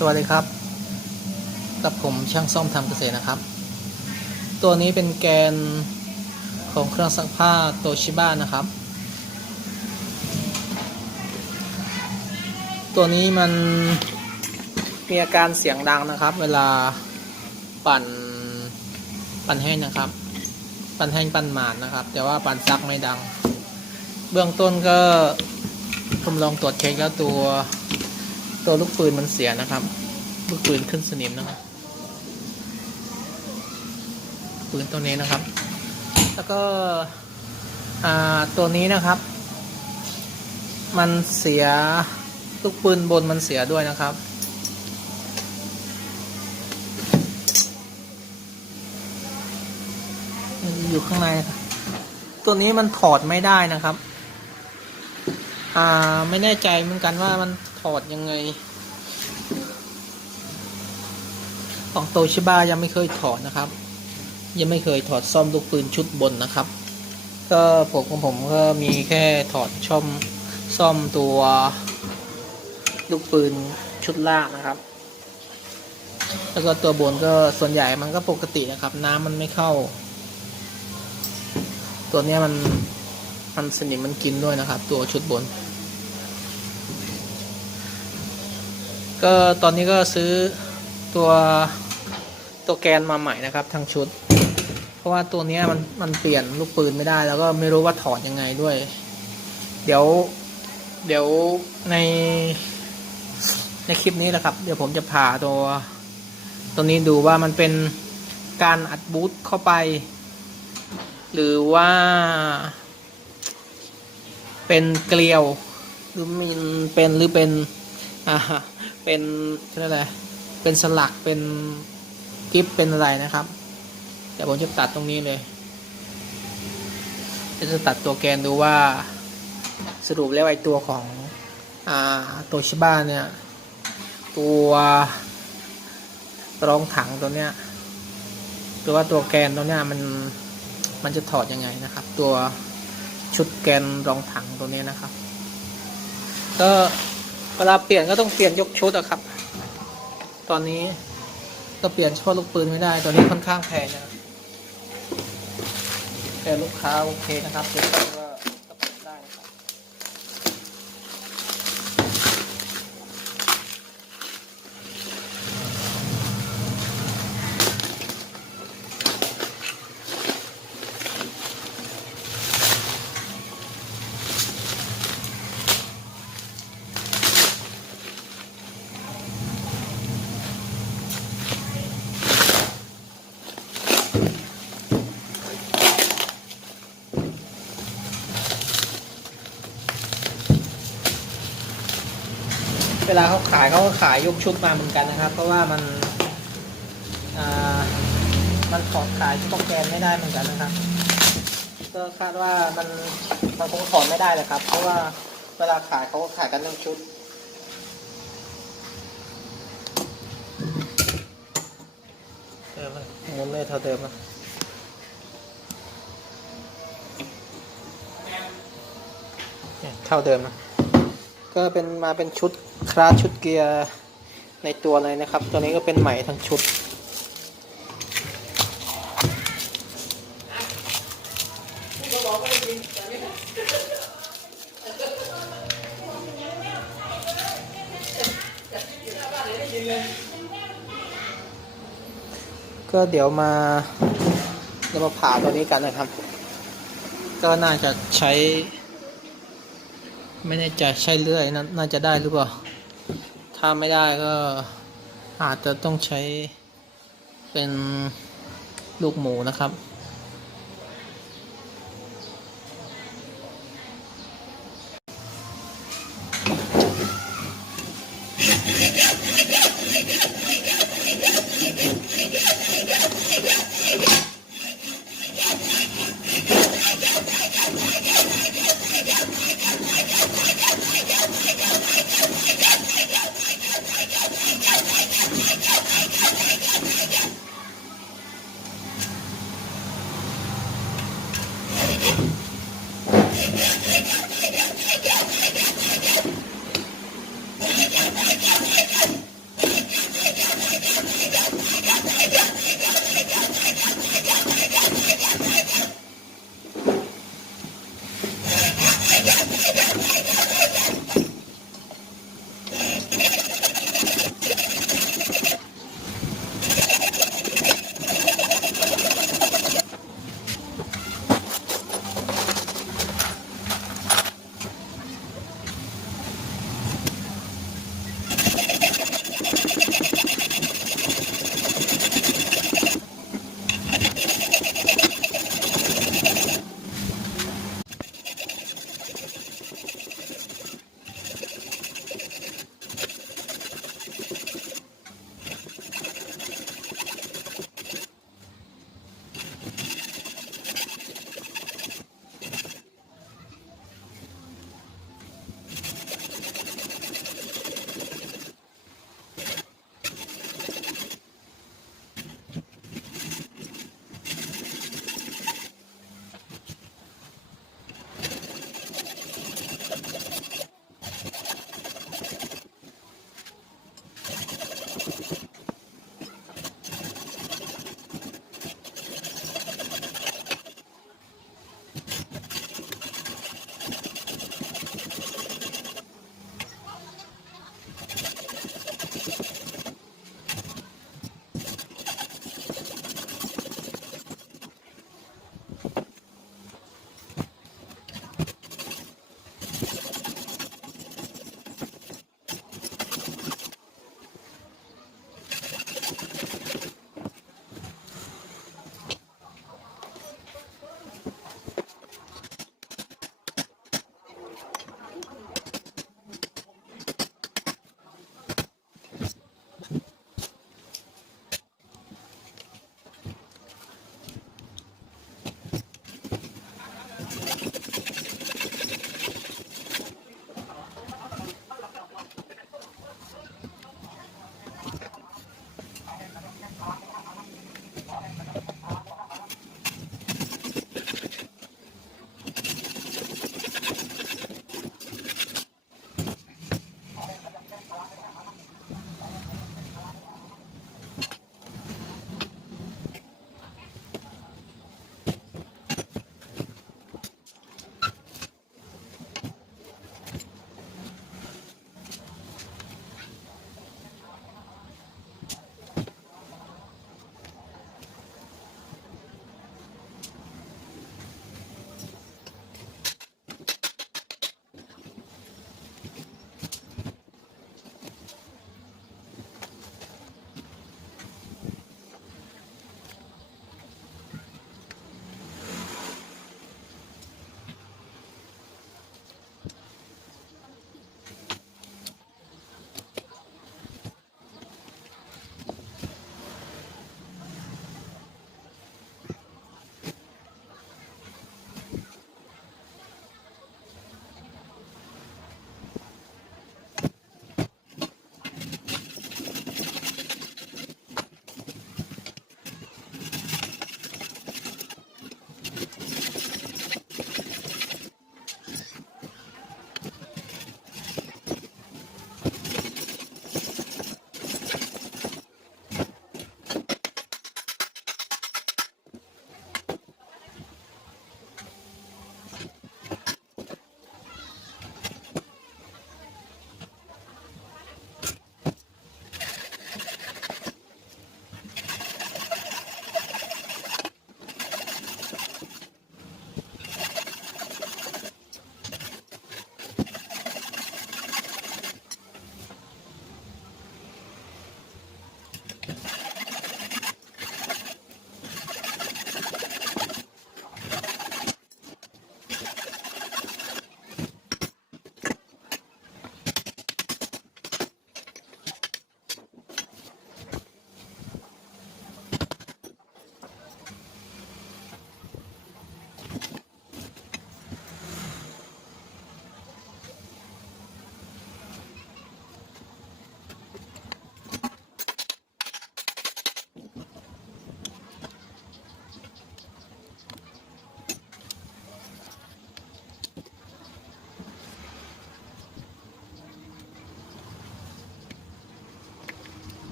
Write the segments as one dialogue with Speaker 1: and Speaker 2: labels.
Speaker 1: สวัสดีครับ กับผมช่างซ่อมทำเกษตรนะครับ ตัวนี้เป็นแกนของเครื่องซักผ้าโตชิบ้านะครับ ตัวนี้มันมีอาการเสียงดังนะครับ เวลาปั่นปั่นแห้งนะครับ ปั่นแห้งปั่นหมาดนะครับ แต่ว่าปั่นซักไม่ดัง เบื้องต้นก็ผมลองตรวจเช็คแล้วตัว ตัวลูกปืนมันเสียนะครับ ลูกปืนขึ้นสนิมนะครับปืนตัวนี้นะครับ แล้วก็ตัวนี้นะครับ มันเสียลูกปืนบนมันเสียด้วยนะครับ อยู่ข้างในครับตัวนี้มันถอดไม่ได้นะครับ อ่าไม่แน่ใจเหมือนกันว่ามัน ถอดยังไง ของโตชิบายังไม่เคยถอดนะครับ ยังไม่เคยถอดซ่อมลูกปืนชุดบนนะครับ ก็ผมของผมก็มีแค่ถอดช่อมซ่อมตัวลูกปืนชุดล่างนะครับ แล้วก็ตัวบนก็ส่วนใหญ่มันก็ปกตินะครับ น้ำมันไม่เข้า ตัวนี้มันมันสนิมมันกินด้วยนะครับ ตัวชุดบน ก็ตอนนี้ก็ซื้อตัวตัวแกนมาใหม่นะครับทั้งชุด เพราะว่าตัวนี้มันมันเปลี่ยนลูกปืนไม่ได้ แล้วก็ไม่รู้ว่าถอดยังไงด้วย เดี๋ยวเดี๋ยวในในคลิปนี้แหละครับ เดี๋ยวผมจะผ่าตัวตัวนี้ดูว่ามันเป็นการอัดบูทเข้าไป หรือว่าเป็นเกลียว หรือมันเป็นหรือเป็นอ่า เป็นอะไรเป็นสลักเป็นกิฟเป็นอะไรนะครับ แต่ผมจะตัดตรงนี้เลย จะตัดตัวแกนดูว่าสรุปแล้วไอตัวของอตัวชิบ้าเนี่ย ตัวรองถังตัวเนี้ยหรือว่าตัวแกนตัวเนี้ยมันมันจะถอดยังไงนะครับ ตัวชุดแกนรองถังตัวนี้นะครับ ก็ เวลาเปลี่ยนก็ต้องเปลี่ยนยกชุดอะครับ ตอนนี้ก็เปลี่ยนเฉพาะลูกปืนไม่ได้ ตอนนี้ค่อนข้างแพงนะครับแต่ลูกค้าโอเคนะครับเดี๋ยวก็ก็เปลี่ยนได้นะครับ เวลาเขาขายเขาก็ขายยกชุดมาเหมือนกันนะครับ เพราะว่ามันมันถอดขายชุดแกนไม่ได้เหมือนกันนะครับก็คาดว่ามันมันคงถอดไม่ได้เลยครับ เพราะว่าเวลาขายเขาก็ขายกันทั้งชุดเดิมเลยหมุนเลยเท่าเดิมนะเนี่ยเท่าเดิมนะก็เป็นมาเป็นชุด คลาสชุดเกียร์ในตัวเลยนะครับ ตัวนี้ก็เป็นใหม่ทั้งชุด ก็เดี๋ยวมาเดี๋ยวมาผ่าตัวนี้กันนะครับ ก็น่าจะใช้ ไม่แน่ใจใช่เลื่อยน่าจะได้หรือเปล่า ถ้าไม่ได้ก็อาจจะต้องใช้เป็นลูกหมูนะครับ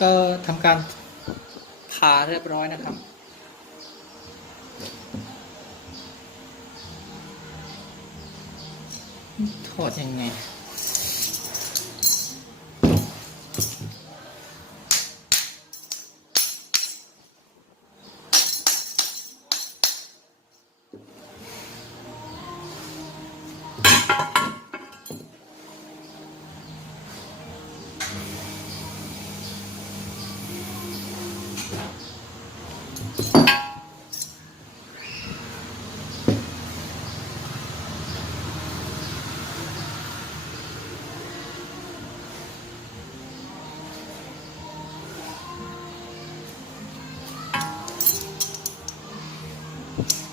Speaker 1: ก็ทำการผ่าเรียบร้อยนะครับ ถอดยังไง Yeah.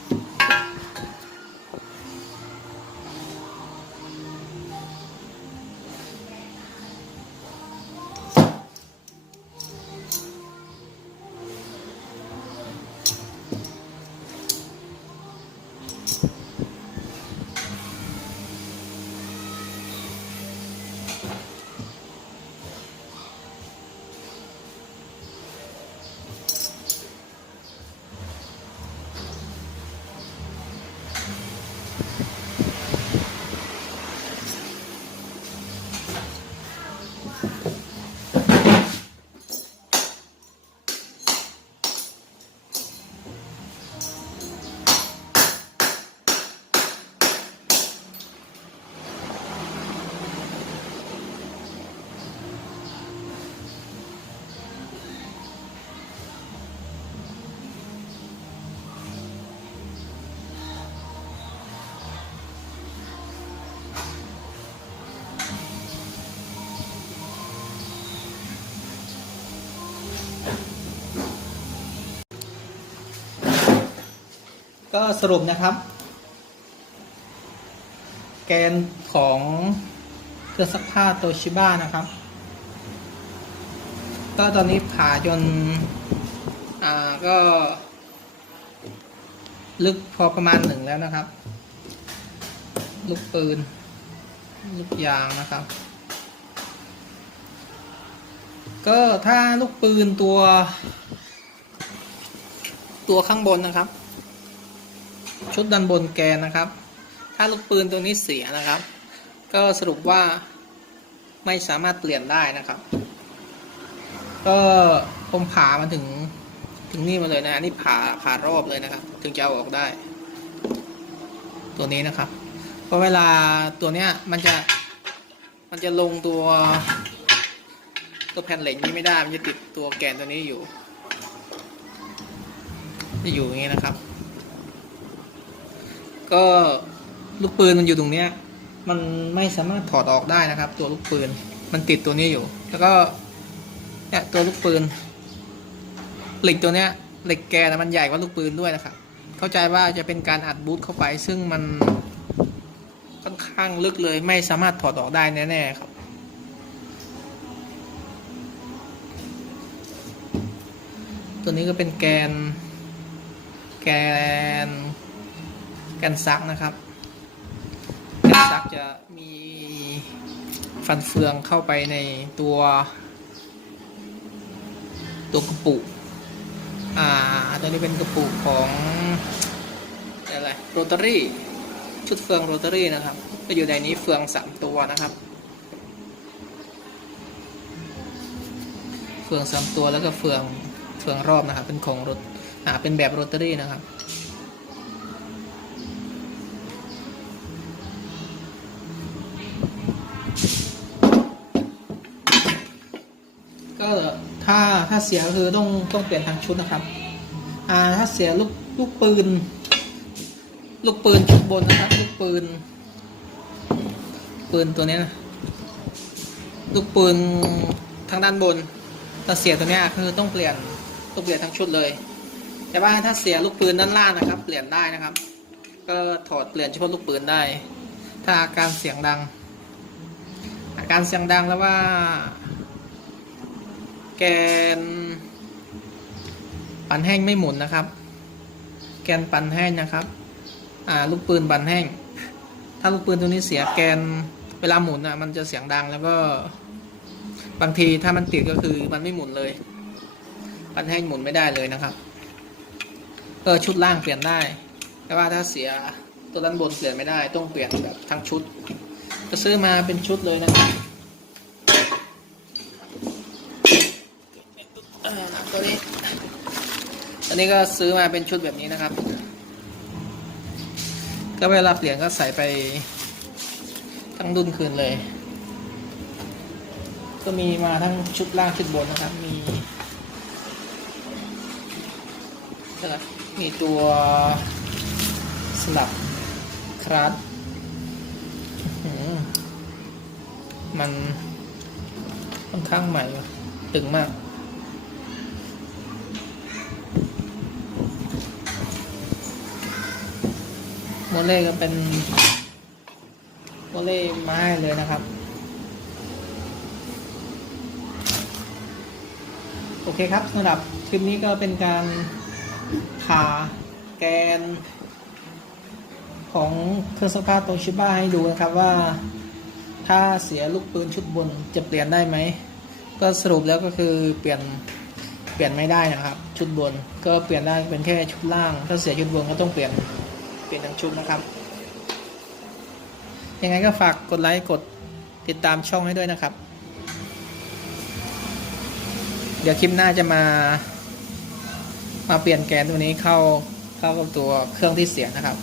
Speaker 1: ก็สรุปนะครับ แกนของเครื่องซักผ้าโตชิบ้านะครับ ก็ตอนนี้ผ่าจน อ่าก็ ลึกพอประมาณหนึ่งแล้วนะครับ ลูกปืน ลูกยางนะครับ ก็ถ้าลูกปืนตัว ตัวข้างบนนะครับ ชุดดันบนแกนนะครับ ถ้าลูกปืนตัวนี้เสียนะครับ ก็สรุปว่าไม่สามารถเปลี่ยนได้นะครับ ก็ผมผ่ามาถึงถึงนี่มาเลยนะอันนี้ผ่าผ่ารอบเลยนะครับ ถึงจะเอาออกได้ ตัวนี้นะครับเพราะเวลาตัวเนี้ยมันจะมันจะลงตัวตัวแผ่นเหล็กนี้ไม่ได้ มันจะติดตัวแกนตัวนี้อยู่ จะอยู่อย่างนี้นะครับ ก็ลูกปืนมันอยู่ตรงเนี้ย มันไม่สามารถถอดออกได้นะครับ ตัวลูกปืน มันติดตัวนี้อยู่ แล้วก็เนี่ยตัวลูกปืนเหล็กตัวเนี้ยเหล็กแกนะมันใหญ่กว่าลูกปืนด้วยนะครับ เข้าใจว่าจะเป็นการอัดบูทเข้าไป ซึ่งมันค่อนข้างลึกเลยไม่สามารถถอดออกได้แน่ๆครับตัวนี้ก็เป็นแกน แกน กันซักนะครับแกนซักจะมีฟันเฟืองเข้าไปในตัว ตัวกระปุก อ่า ตัวนี้เป็นกระปุกของอะไร โรตารี่ ชุดเฟืองโรตารี่นะครับ ก็อยู่ในนี้เฟืองสามตัวนะครับ เฟืองสามตัวแล้วก็เฟือง เฟืองรอบนะครับ เป็นของรถ อ่า เป็นแบบโรตารี่นะครับ ถ้าเสียคือต้องต้องเปลี่ยนทางชุดนะครับ อ่าถ้าเสียลูกลูกปืน ลูกปืนชุดบนนะครับ ลูกปืน ปืนตัวนี้นะลูกปืนทางด้านบนถ้าเสียตัวนี้คือต้องเปลี่ยนต้องเปลี่ยนทั้งชุดเลย แต่ว่าถ้าเสียลูกปืนด้านล่างนะครับ เปลี่ยนได้นะครับ ก็ถอดเปลี่ยนเฉพาะลูกปืนได้ ถ้าอาการเสียงดัง อาการเสียงดังแล้วว่า แกน ปั่นแห้งไม่หมุนนะครับ แกนปั่นแห้งนะครับ อ่าลูกปืนปั่นแห้ง ถ้าลูกปืนตัวนี้เสียแกนเวลาหมุนอะมันจะเสียงดังแล้วก็ บางทีถ้ามันติดก็คือมันไม่หมุนเลยมันให้งหมุนไม่ได้เลยนะครับเออชุดล่างเปลี่ยนได้ แต่ว่าถ้าเสียตัวด้านบนเปลี่ยนไม่ได้ต้องเปลี่ยนแบบทั้งชุด ก็ซื้อมาเป็นชุดเลยนะครับอ่าตัวนี้อั นนี้ก็ซื้อมาเป็นชุดแบบนี้นะครับ ก็เวลาเปลี่ยนก็ใส่ไปทั้งดุนคืนเลย ก็มีมาทั้งชุดล่างชุดบนนะครับ มีมีตัวสลับครัสมันค่อนข้างใหม่ตึงมาก โมเล่ก็เป็นโมเล่ไม้เลยนะครับ โอเคครับสำหรับคลิปนี้ก็เป็นการผ่าแกน ของเครื่องซักผ้าโตชิบ้าให้ดูนะครับว่าถ้าเสียลูกปืนชุดบนจะเปลี่ยนได้ไหม ก็สรุปแล้วก็คือเปลี่ยนเปลี่ยนไม่ได้นะครับ ชุดบนก็เปลี่ยนได้เป็นแค่ชุดล่าง ถ้าเสียชุดบนก็ต้องเปลี่ยน ลี่ยนทั้งชุดนะครับ ยังไงก็ฝากกดไลค์กดติดตามช่องให้ด้วยนะครับ เดี๋ยวคลิปหน้าจะมา มาเปลี่ยนแกนตัวนี้เข้าเข้ากับตัวเครื่องที่เสียนะครับ